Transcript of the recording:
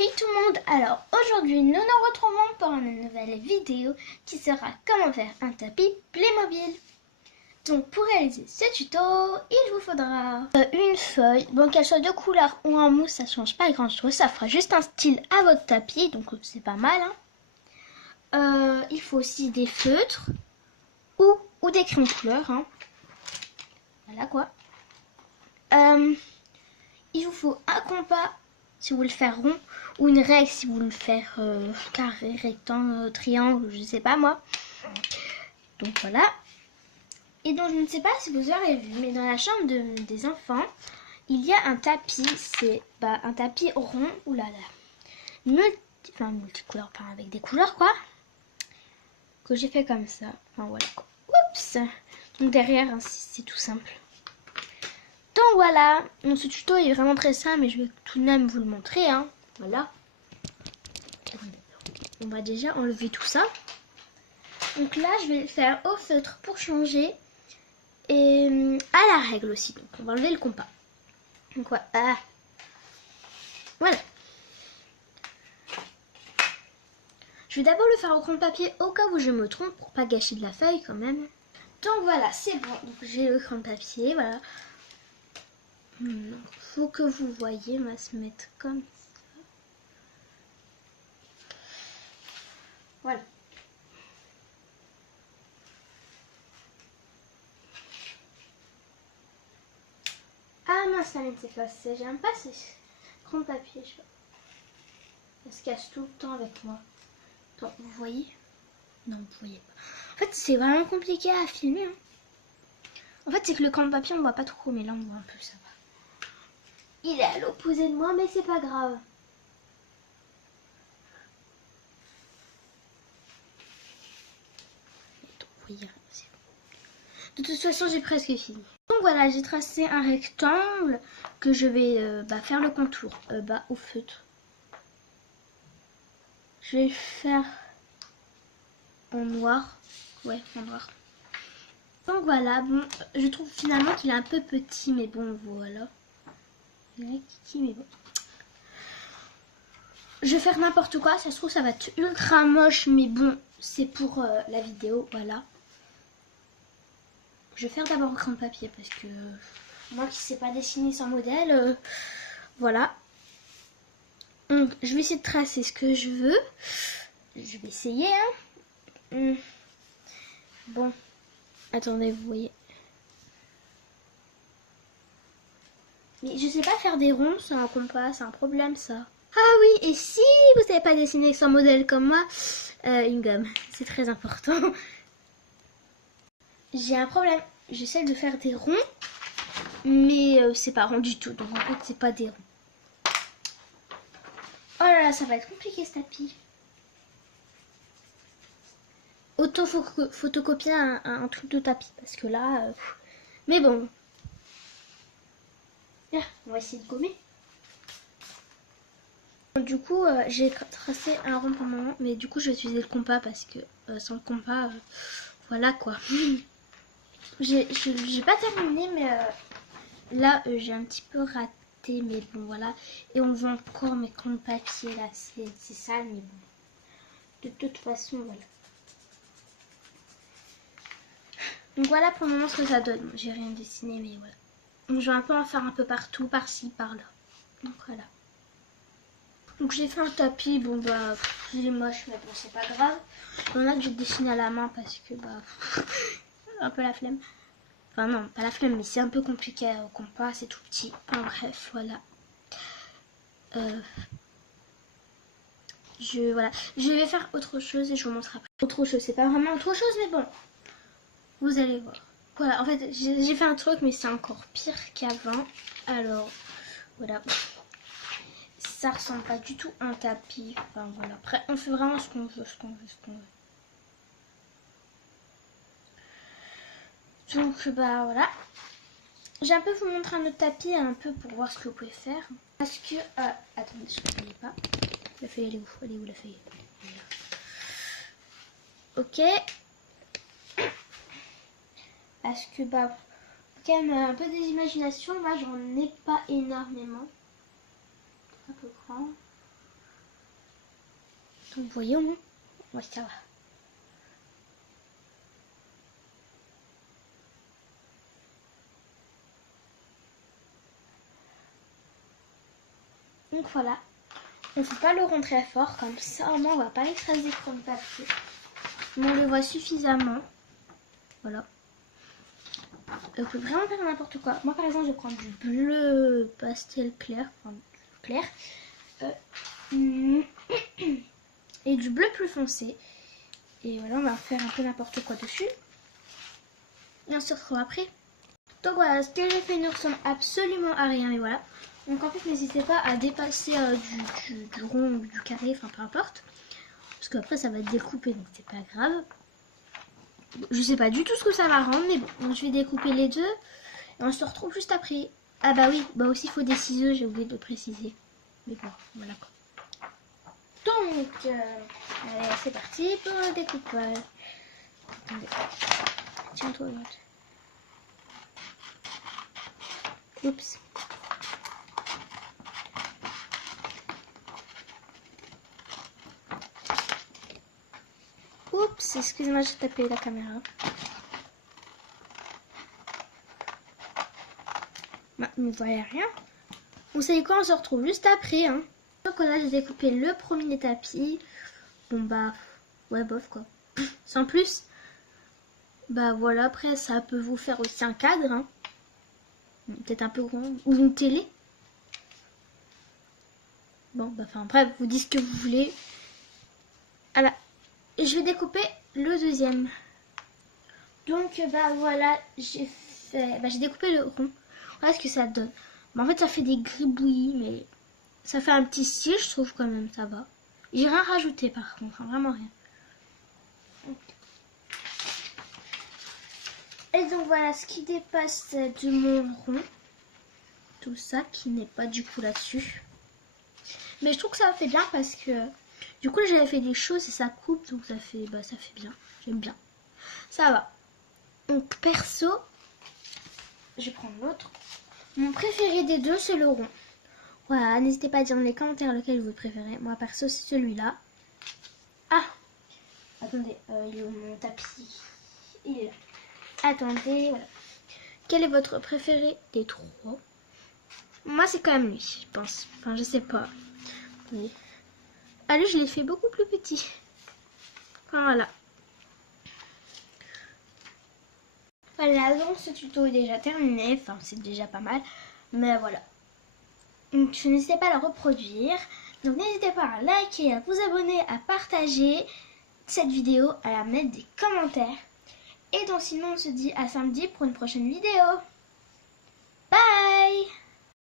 Hey tout le monde, alors aujourd'hui nous nous retrouvons pour une nouvelle vidéo qui sera comment faire un tapis Playmobil. Donc pour réaliser ce tuto, il vous faudra une feuille, bon qu'elle soit de couleur ou en mousse, ça change pas grand chose, ça fera juste un style à votre tapis, donc c'est pas mal. Il faut aussi des feutres ou des crayons de couleur, voilà quoi. Il vous faut un compas si vous voulez le faire rond, ou une règle si vous voulez le faire carré, rectangle, triangle, je sais pas moi. Donc voilà. Et donc je ne sais pas si vous aurez vu, mais dans la chambre des enfants, il y a un tapis, c'est un tapis rond, oulala, multicouleur, enfin avec des couleurs quoi, que j'ai fait comme ça, enfin voilà quoi. Oups. Donc derrière, c'est tout simple. Donc voilà, donc ce tuto est vraiment très simple, mais je vais tout de même vous le montrer, voilà. On va déjà enlever tout ça. Donc là, je vais le faire au feutre pour changer. Et à la règle aussi. Donc on va enlever le compas. Donc voilà. Voilà. Je vais d'abord le faire au crayon de papier au cas où je me trompe pour pas gâcher de la feuille quand même. Donc voilà, c'est bon. Donc j'ai le crayon de papier, voilà. Faut que vous voyez, on va se mettre comme ça. Voilà. Ah mince, la mienne c'est cassé. J'aime pas ces crayons de papier. Ça se casse tout le temps avec moi. Attends, vous voyez? Non, vous voyez pas. En fait, c'est vraiment compliqué à filmer. En fait, c'est que le crayon de papier, on voit pas trop, mais là, on voit un peu, ça va. Il est à l'opposé de moi, mais c'est pas grave. Attends, vous voyez, c'est bon. De toute façon, j'ai presque fini. Donc voilà, j'ai tracé un rectangle que je vais faire le contour au feutre. Je vais le faire en noir. Ouais, en noir. Donc voilà, bon, je trouve finalement qu'il est un peu petit, mais bon, voilà. Il est petit, mais bon. Je vais faire n'importe quoi, ça se trouve ça va être ultra moche, mais bon, c'est pour la vidéo, voilà. Je vais faire d'abord au crayon de papier parce que moi qui sais pas dessiner sans modèle, voilà. Donc je vais essayer de tracer ce que je veux. Je vais essayer, Bon, attendez, vous voyez. Mais je sais pas faire des ronds sans un compas, c'est un problème ça. Ah oui, et si vous savez pas dessiner sans modèle comme moi, une gomme, c'est très important. J'ai un problème, j'essaie de faire des ronds, mais c'est pas rond du tout, donc en fait c'est pas des ronds. Oh là là, ça va être compliqué ce tapis. Autant photocopier un truc de tapis, parce que là... Mais bon. Là, on va essayer de gommer. Du coup, j'ai tracé un rond pour le moment, mais du coup je vais utiliser le compas, parce que sans le compas, voilà quoi. J'ai pas terminé, mais là j'ai un petit peu raté, mais bon voilà. Et on voit encore mes crayons de papier là, c'est sale, mais bon. De toute façon, voilà. Donc voilà pour le moment ce que ça donne. J'ai rien dessiné, mais voilà. Donc je vais un peu en faire un peu partout, par-ci, par-là. Donc voilà. Donc j'ai fait un tapis, bon bah il est moche, mais bon c'est pas grave. Il y en a que je dessine à la main parce que un peu la flemme. Enfin non, pas la flemme, mais c'est un peu compliqué au compas, c'est tout petit. Enfin bref, voilà. Voilà. Je vais faire autre chose et je vous montre après. Autre chose, c'est pas vraiment autre chose, mais bon. Vous allez voir. Voilà, en fait, j'ai fait un truc, mais c'est encore pire qu'avant. Alors, voilà. Ça ressemble pas du tout à un tapis. Enfin, voilà. Après, on fait vraiment ce qu'on veut, Donc, voilà. J'ai un peu vous montrer un autre tapis, un peu pour voir ce que vous pouvez faire. Parce que... attendez, je ne voyais pas. La feuille, elle est où? Elle est où la feuille? Ok. Parce que, quand même un peu des imaginations. Là, j'en ai pas énormément. Un peu grand. Donc voyons. Ouais, ça va. Donc voilà. On ne fait pas le rond très fort, comme ça au moins on va pas écraser comme papier. Mais on le voit suffisamment. Voilà. On peut vraiment faire n'importe quoi. Moi par exemple je vais prendre du bleu pastel clair. Enfin, clair. Et du bleu plus foncé. Et voilà, on va faire un peu n'importe quoi dessus. Et on se retrouve après. Donc voilà, ce que j'ai fait ne ressemble absolument à rien. Mais voilà. Donc en fait, n'hésitez pas à dépasser du rond ou du carré, enfin peu importe. Parce qu'après, ça va être découpé, donc c'est pas grave. Je sais pas du tout ce que ça va rendre, mais bon. Donc, je vais découper les deux. Et on se retrouve juste après. Ah bah oui, bah aussi il faut des ciseaux, j'ai oublié de le préciser. Mais bon, voilà quoi. Donc, allez, c'est parti pour le découpage. Attendez. Tiens-toi l'autre. Oups. Oups, excusez-moi, j'ai tapé la caméra. Bah, vous voyez rien. Vous savez quoi, on se retrouve juste après. Hein. Donc là, j'ai découpé le premier tapis. Bon bah, ouais, bof quoi. Sans plus. Bah voilà, après, ça peut vous faire aussi un cadre. Hein. Peut-être un peu grand. Ou une télé. Bon, bah enfin bref, vous dites ce que vous voulez. Voilà. Et je vais découper le deuxième. Donc bah voilà, j'ai découpé le rond. Voilà ce que ça donne. Bah, en fait ça fait des gribouillis, mais ça fait un petit style, je trouve quand même, ça va. J'ai rien rajouté par contre, hein, vraiment rien. Et donc voilà ce qui dépasse de mon rond. Tout ça qui n'est pas du coup là-dessus. Mais je trouve que ça fait bien parce que du coup j'avais fait des choses et ça coupe, donc ça fait bien. J'aime bien. Ça va. Donc perso, je vais prendre l'autre. Mon préféré des deux, c'est le rond. Voilà, n'hésitez pas à dire dans les commentaires lequel vous préférez. Moi perso, c'est celui-là. Ah, attendez, il est où mon tapis? Il est là. Attendez, voilà. Quel est votre préféré des trois? Moi, c'est quand même lui, je pense. Enfin, je sais pas. Oui. Ah, lui, je l'ai fait beaucoup plus petit. Enfin, voilà. Voilà, donc ce tuto est déjà terminé. Enfin, c'est déjà pas mal. Mais voilà. Donc, n'hésitez pas à le reproduire. Donc, n'hésitez pas à liker, à vous abonner, à partager cette vidéo, à la mettre des commentaires. Et donc, sinon, on se dit à samedi pour une prochaine vidéo.